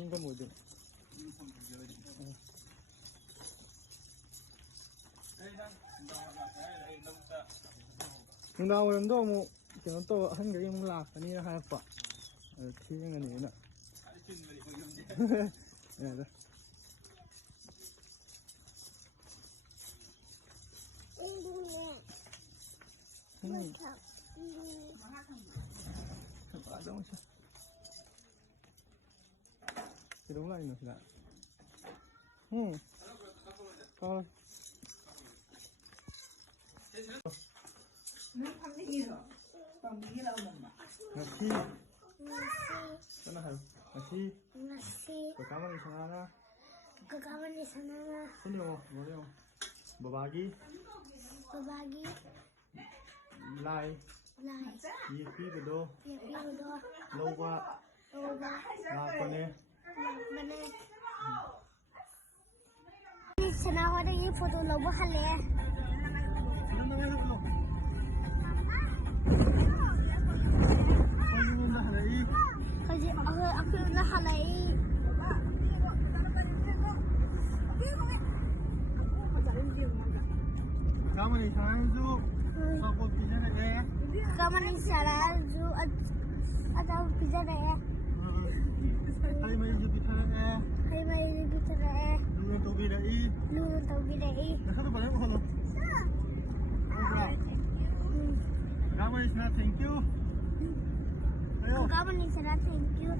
nhưng con mồi được nhưng đâu em đâu một cái nó to hơn cái em lạc cái này hai quả khi cái này nữa này đây đúng chưa? Thì đúng lại nữa thì lại. Thôi. Nasi. Sana hal. Nasi. Kekaman di sana. Kekaman di sana. Sini mau, boleh mau. Berbagi. Lai. Yepi bedo. Loba. Lapane. Sana ko na yung photo lobo hali. Aku na halai. Kamu ni sana itu. Aku pizza deh. Kamu ni sana itu atau pizza deh. Hai mai itu pizza deh. Nunun tobi deh. Nak tu banyak kalau. Kamu ni sana thank you. Ayo. Kamu ni sana thank you.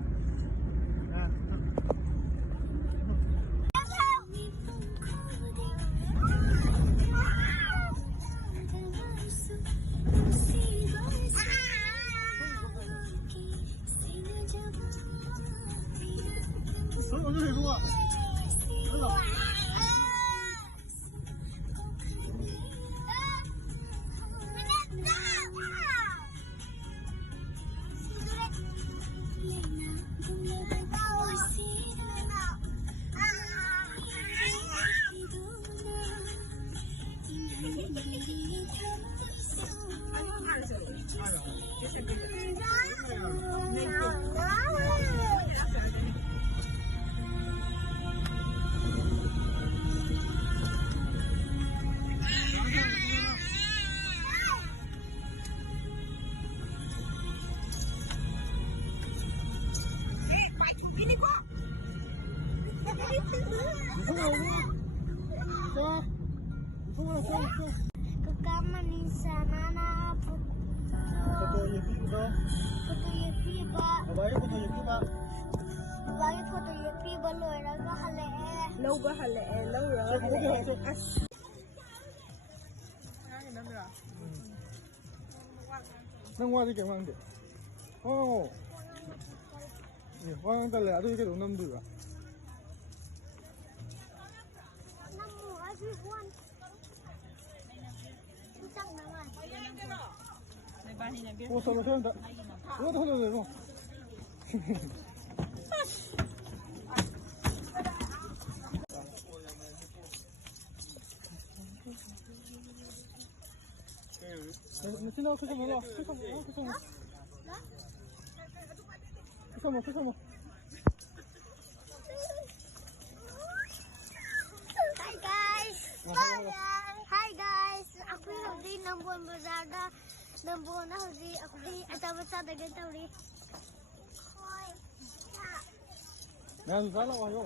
Kekaman di sana na Foto Yepi bedo. foto Yepi ba. Bagi foto Yepi pak. Bagi foto Yepi ba loy ra ga hale. Lâu ba hale lâu rồi. Nang qua đi cái mang đi. Oh. Ni hoang ta le adu cái đồ năm bữa. Namu aji kuan. Utang naman. Oh, solo solo tak. Oh, dah dah dah. Sini aku sama lo. Sama. Hi guys. Aku di Nambon Bazar Nambon di aku di Atabasa dengan Tauri. Nah, salah wah yo.